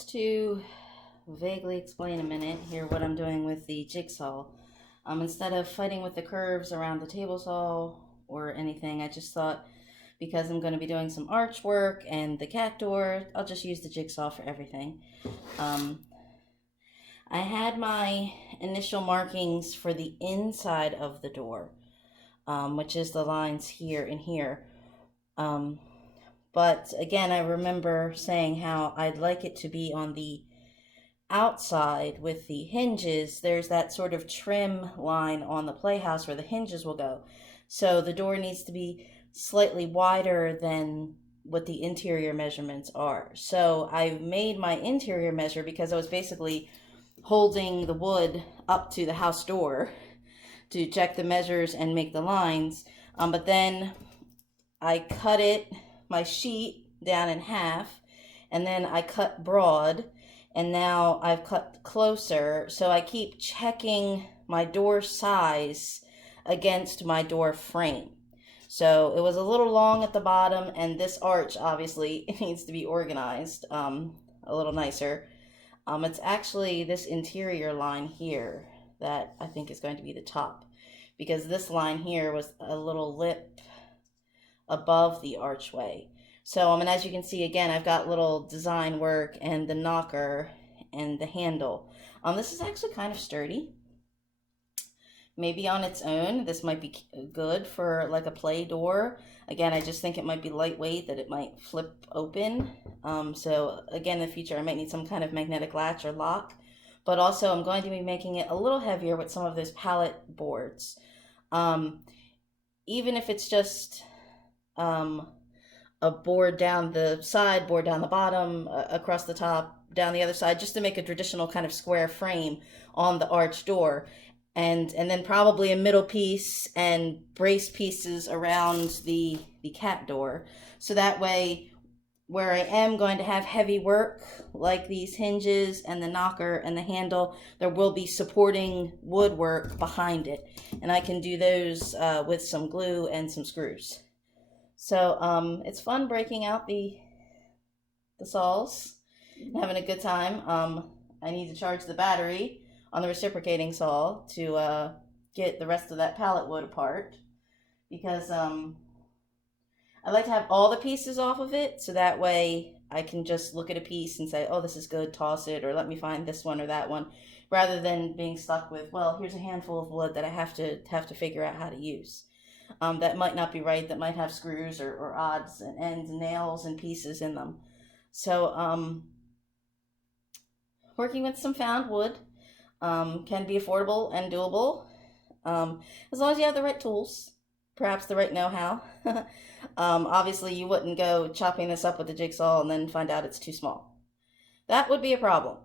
just to vaguely explain a minute here what I'm doing with the jigsaw. Instead of fighting with the curves around the table saw or anything, I just thought because I'm going to be doing some arch work and the cat door, I'll just use the jigsaw for everything. I had my initial markings for the inside of the door, which is the lines here and here. But again, I remember saying how I'd like it to be on the outside with the hinges. There's that sort of trim line on the playhouse where the hinges will go. So the door needs to be slightly wider than what the interior measurements are. So I made my interior measure because I was basically holding the wood up to the house door to check the measures and make the lines. But then I cut my sheet down in half, and then I cut broad, and now I've cut closer. So I keep checking my door size against my door frame. So it was a little long at the bottom, and this arch obviously it needs to be organized a little nicer. It's actually this interior line here that I think is going to be the top, because this line here was a little lip above the archway. So and as you can see, again, I've got little design work and the knocker and the handle. This is actually kind of sturdy. Maybe on its own, this might be good for like a play door. Again, I just think it might be lightweight, that it might flip open. So again, in the future, I might need some kind of magnetic latch or lock. But also, I'm going to be making it a little heavier with some of those pallet boards. Even if it's just a board down the side, board down the bottom, across the top, down the other side, just to make a traditional kind of square frame on the arch door. And then probably a middle piece and brace pieces around the cat door. So that way, where I am going to have heavy work, like these hinges and the knocker and the handle, there will be supporting woodwork behind it. And I can do those with some glue and some screws. So it's fun breaking out the saws and having a good time. I need to charge the battery on the reciprocating saw to get the rest of that pallet wood apart, because I like to have all the pieces off of it, so that way I can just look at a piece and say, oh, this is good, toss it, or let me find this one or that one, rather than being stuck with, well, here's a handful of wood that I have to figure out how to use. That might not be right, that might have screws or odds and ends, nails and pieces in them. So working with some found wood can be affordable and doable, as long as you have the right tools, perhaps the right know-how. Obviously, you wouldn't go chopping this up with a jigsaw and then find out it's too small. That would be a problem.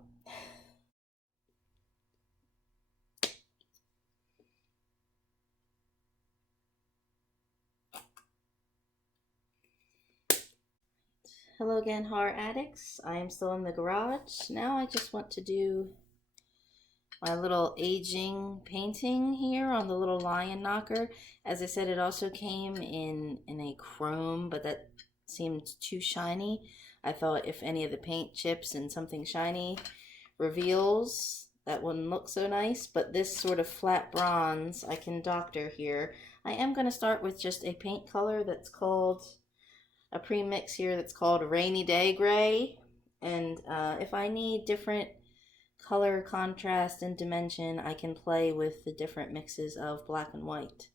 Hello again, horror addicts. I am still in the garage. Now I just want to do my little aging painting here on the little lion knocker. As I said, it also came in a chrome, but that seemed too shiny. I thought if any of the paint chips and something shiny reveals, that wouldn't look so nice. But this sort of flat bronze I can doctor here. I am going to start with just a paint color that's called, a pre-mix here that's called Rainy Day Gray. And if I need different color contrast and dimension, I can play with the different mixes of black and white.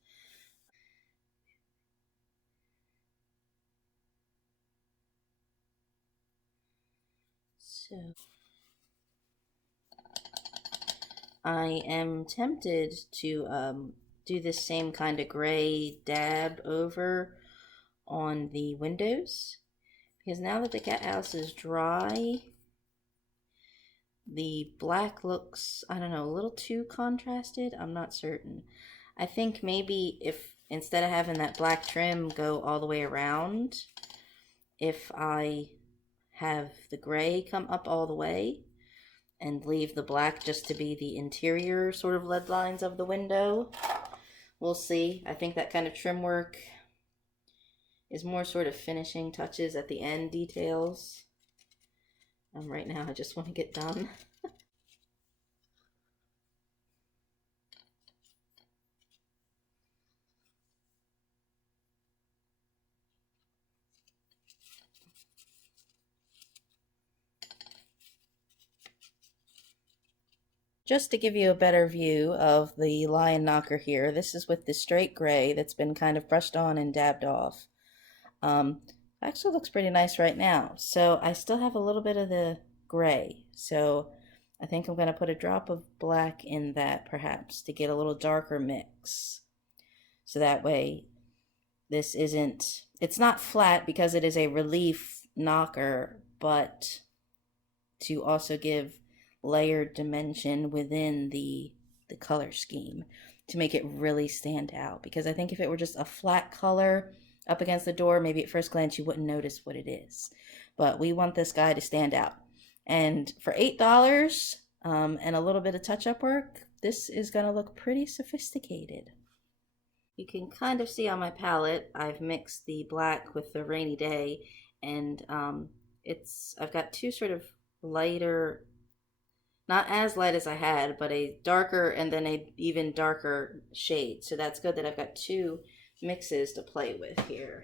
So I am tempted to do this same kind of gray dab over on the windows, because now that the cat house is dry, the black looks, I don't know, a little too contrasted. I'm not certain. I think maybe if instead of having that black trim go all the way around, if I have the gray come up all the way and leave the black just to be the interior sort of lead lines of the window, we'll see. I think that kind of trim work is more sort of finishing touches at the end details. Right now I just want to get done. Just to give you a better view of the lion knocker here, this is with the straight gray that's been kind of brushed on and dabbed off. Um, Actually looks pretty nice right now. So I still have a little bit of the gray. So I think I'm going to put a drop of black in that perhaps to get a little darker mix. So that way this isn't, it's not flat because it is a relief knocker, but to also give layered dimension within the color scheme to make it really stand out. Because I think if it were just a flat color up against the door, maybe at first glance you wouldn't notice what it is. But we want this guy to stand out. And for $8 and a little bit of touch-up work, this is going to look pretty sophisticated. You can kind of see on my palette, I've mixed the black with the rainy day, and I've got two sort of lighter, not as light as I had, but a darker and then a even darker shade. So that's good that I've got two mixes to play with here.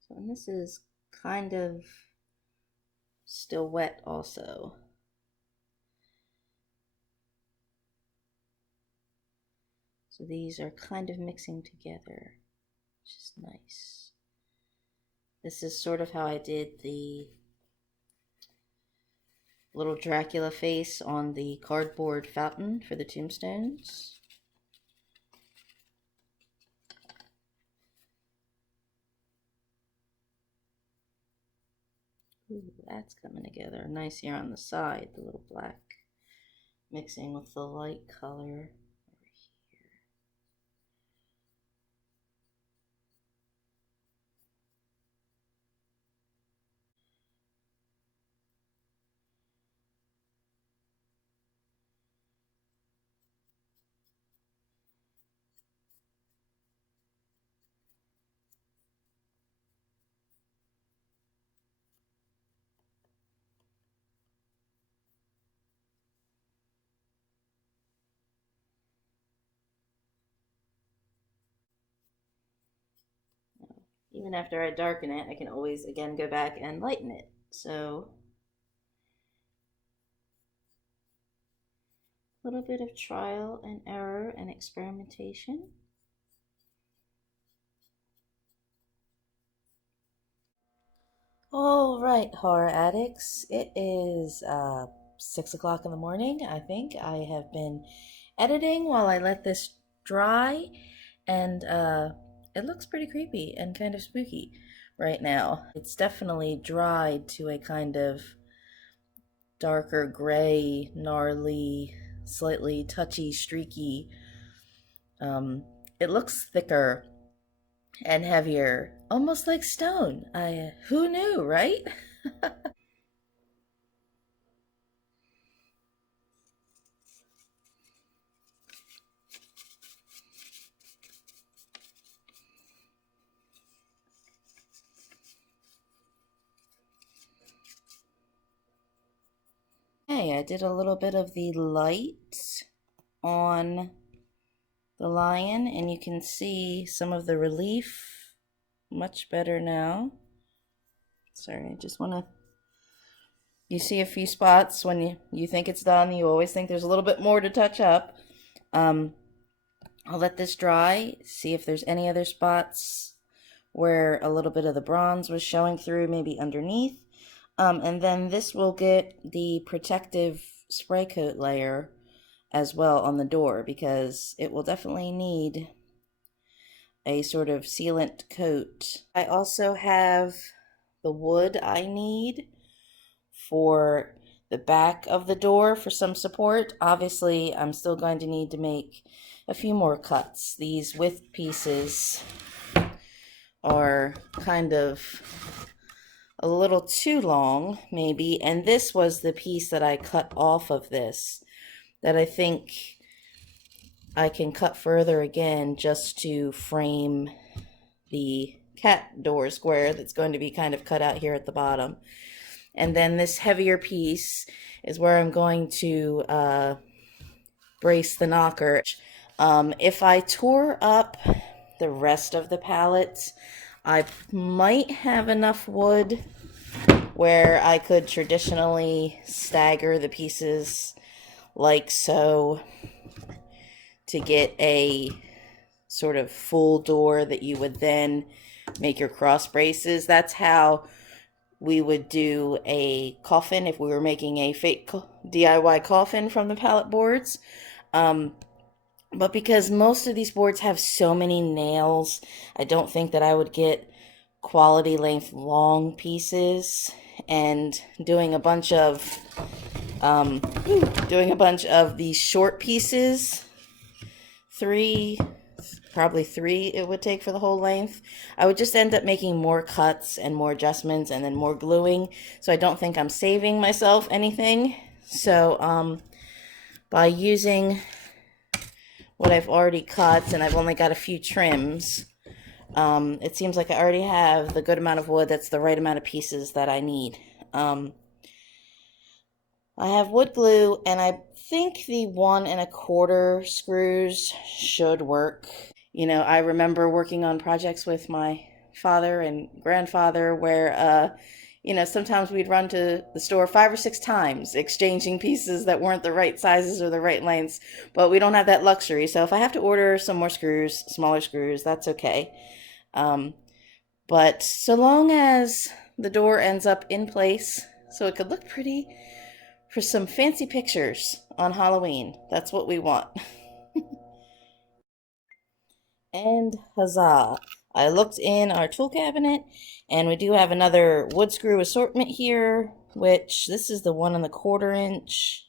So, and this is kind of still wet also. So these are kind of mixing together, which is nice. This is sort of how I did the little Dracula face on the cardboard fountain for the tombstones. Ooh, that's coming together nice here on the side, the little black mixing with the light color. Even after I darken it, I can always again go back and lighten it. So a little bit of trial and error and experimentation. All right, horror addicts. It is 6 o'clock in the morning. I think I have been editing while I let this dry, and it looks pretty creepy and kind of spooky right now. It's definitely dried to a kind of darker gray, gnarly, slightly touchy, streaky. It looks thicker and heavier, almost like stone. Who knew, right? Hey, I did a little bit of the light on the lion, and you can see some of the relief much better now. Sorry, I just want to, you see a few spots when you think it's done. You always think there's a little bit more to touch up. I'll let this dry, see if there's any other spots where a little bit of the bronze was showing through, maybe underneath. And then this will get the protective spray coat layer as well on the door, because it will definitely need a sort of sealant coat. I also have the wood I need for the back of the door for some support. Obviously, I'm still going to need to make a few more cuts. These width pieces are kind of a little too long, maybe, and this was the piece that I cut off of this that I think I can cut further again just to frame the cat door square that's going to be kind of cut out here at the bottom. And then this heavier piece is where I'm going to brace the knocker. If I tore up the rest of the pallets, I might have enough wood where I could traditionally stagger the pieces like so to get a sort of full door that you would then make your cross braces. That's how we would do a coffin if we were making a fake DIY coffin from the pallet boards. But because most of these boards have so many nails, I don't think that I would get quality length long pieces, and doing a bunch of these short pieces, probably three it would take for the whole length, I would just end up making more cuts and more adjustments and then more gluing. So I don't think I'm saving myself anything. So by using what I've already cut, and I've only got a few trims, it seems like I already have the good amount of wood that's the right amount of pieces that I need. I have wood glue, and I think the 1 1/4 screws should work. You know, I remember working on projects with my father and grandfather where, you know, sometimes we'd run to the store 5 or 6 times exchanging pieces that weren't the right sizes or the right lengths, but we don't have that luxury. So if I have to order some more screws, smaller screws, that's okay. But so long as the door ends up in place so it could look pretty for some fancy pictures on Halloween, that's what we want. And huzzah! I looked in our tool cabinet, and we do have another wood screw assortment here, which this is the 1 1/4 inch,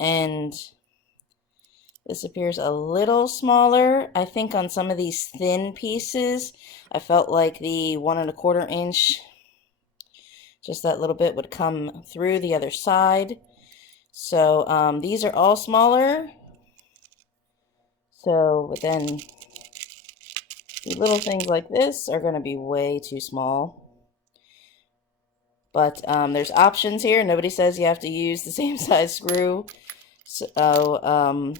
and this appears a little smaller. I think on some of these thin pieces, I felt like the 1 1/4 inch, just that little bit would come through the other side. So these are all smaller. But then the little things like this are going to be way too small. But there's options here. Nobody says you have to use the same size screw. So,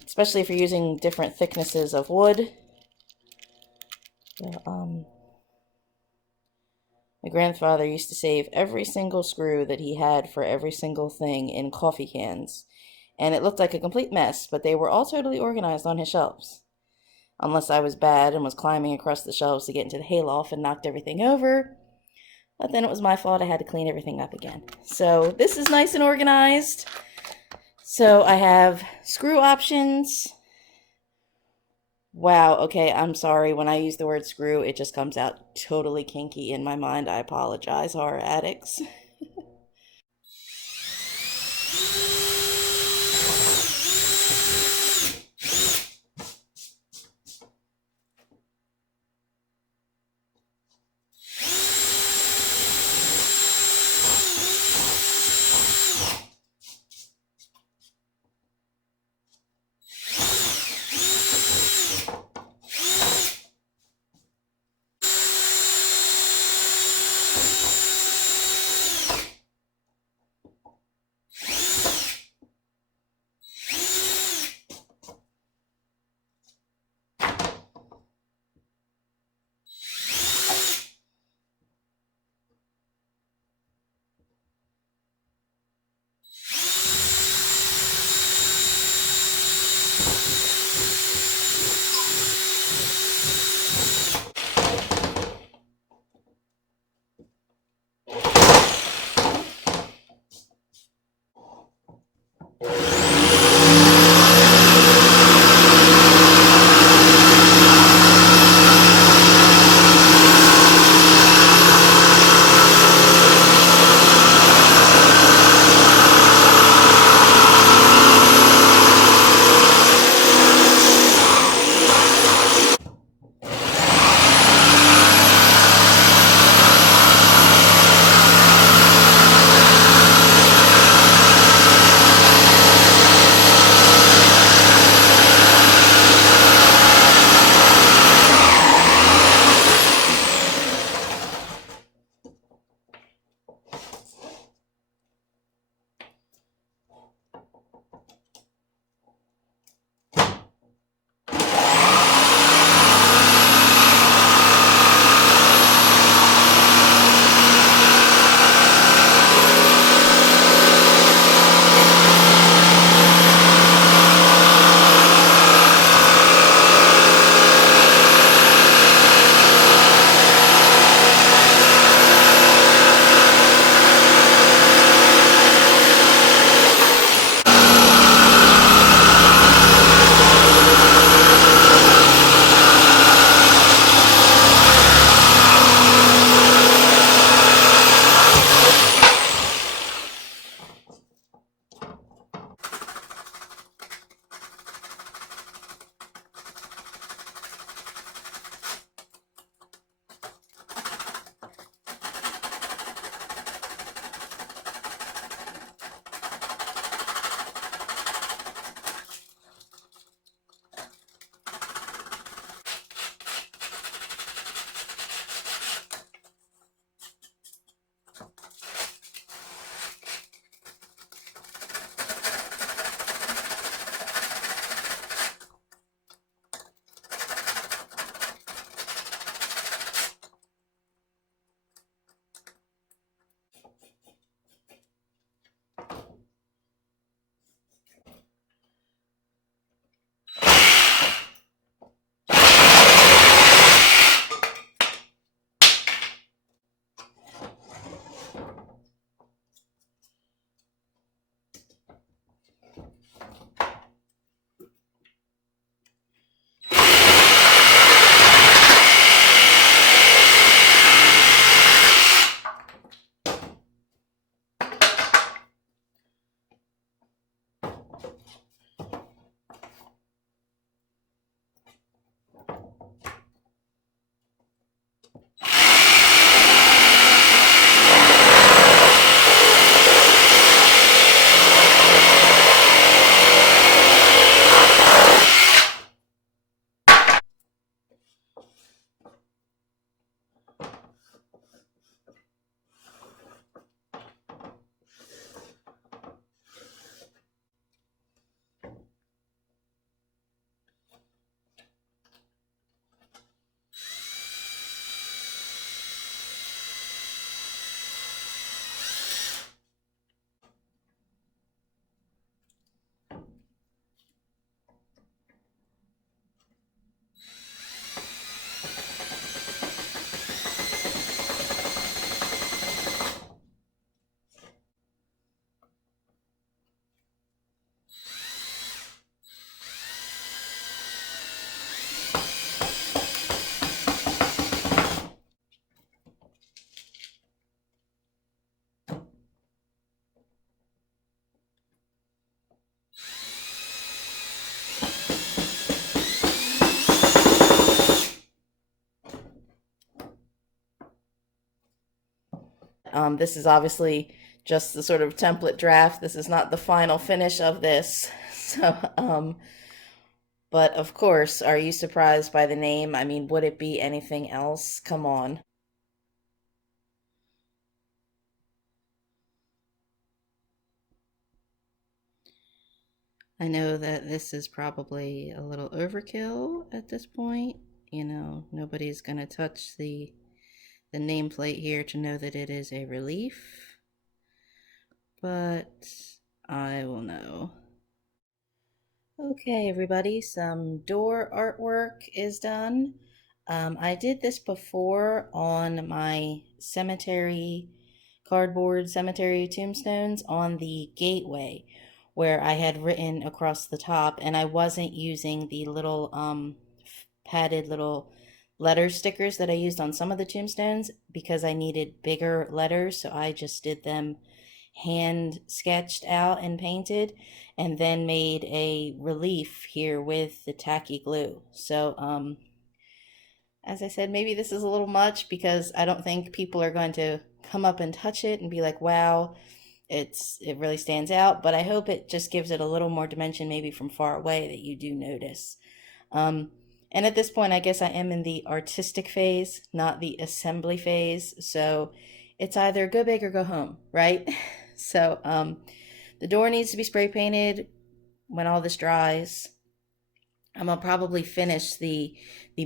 especially if you're using different thicknesses of wood. So, my grandfather used to save every single screw that he had for every single thing in coffee cans. And it looked like a complete mess, but they were all totally organized on his shelves. Unless I was bad and was climbing across the shelves to get into the hayloft and knocked everything over. But then it was my fault. I had to clean everything up again. So this is nice and organized. So I have screw options. Wow, okay, I'm sorry. When I use the word screw, it just comes out totally kinky in my mind. I apologize, horror addicts. This is obviously just the sort of template draft. This is not the final finish of this. So, but of course, are you surprised by the name? I mean, would it be anything else? Come on. I know that this is probably a little overkill at this point. You know, nobody's gonna touch the nameplate here to know that it is a relief, but I will know. Okay, everybody, some door artwork is done. I did this before on my cemetery, cardboard cemetery tombstones on the gateway, where I had written across the top, and I wasn't using the little padded little letter stickers that I used on some of the tombstones because I needed bigger letters, so I just did them hand sketched out and painted, and then made a relief here with the tacky glue. So as I said, maybe this is a little much because I don't think people are going to come up and touch it and be like, wow, it really stands out. But I hope it just gives it a little more dimension, maybe from far away, that you do notice. And at this point, I guess I am in the artistic phase, not the assembly phase. So it's either go big or go home, right? So the door needs to be spray painted when all this dries. I'm gonna probably finish the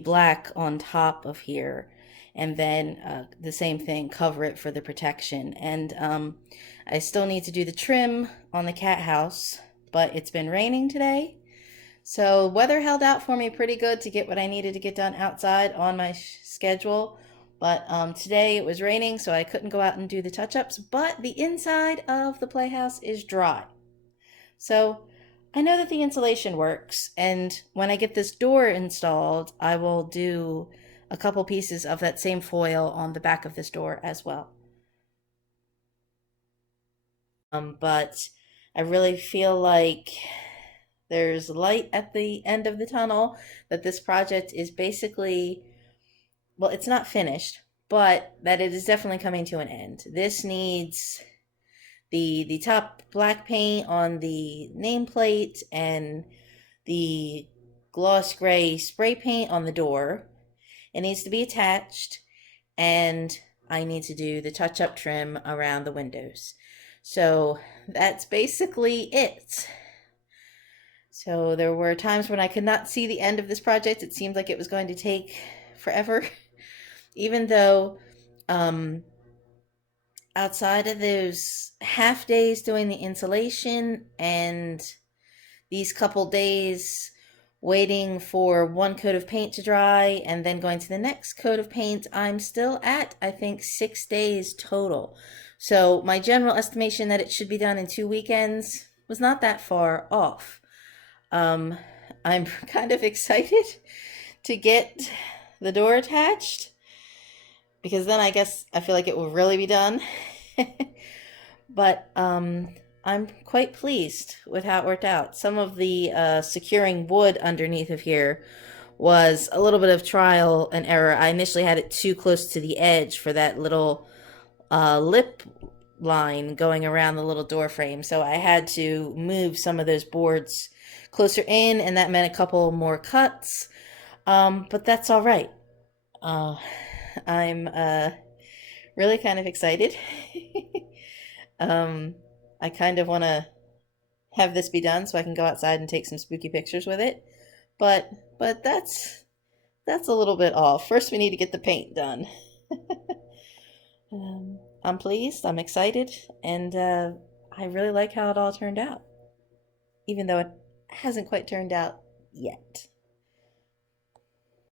black on top of here, and then the same thing, cover it for the protection. And I still need to do the trim on the cat house, but it's been raining today, so weather held out for me pretty good to get what I needed to get done outside on my schedule. But today it was raining, so I couldn't go out and do the touch-ups, but the inside of the playhouse is dry. So I know that the insulation works, and when I get this door installed, I will do a couple pieces of that same foil on the back of this door as well. But I really feel like there's light at the end of the tunnel, that this project is basically, well, it's not finished, but that it is definitely coming to an end. This needs the top black paint on the nameplate and the gloss gray spray paint on the door. It needs to be attached, and I need to do the touch-up trim around the windows. So that's basically it. So there were times when I could not see the end of this project. It seemed like it was going to take forever, even though outside of those half days doing the insulation and these couple days waiting for one coat of paint to dry and then going to the next coat of paint, I'm still at, I think, 6 days total. So my general estimation that it should be done in 2 weekends was not that far off. I'm kind of excited to get the door attached, because then I guess I feel like it will really be done. But I'm quite pleased with how it worked out. Some of the securing wood underneath of here was a little bit of trial and error. I initially had it too close to the edge for that little lip line going around the little door frame, so I had to move some of those boards closer in, and that meant a couple more cuts. But that's all right. I'm really kind of excited. I kind of want to have this be done so I can go outside and take some spooky pictures with it. But that's a little bit off. First, we need to get the paint done. I'm pleased. I'm excited, and I really like how it all turned out, even though it hasn't quite turned out yet.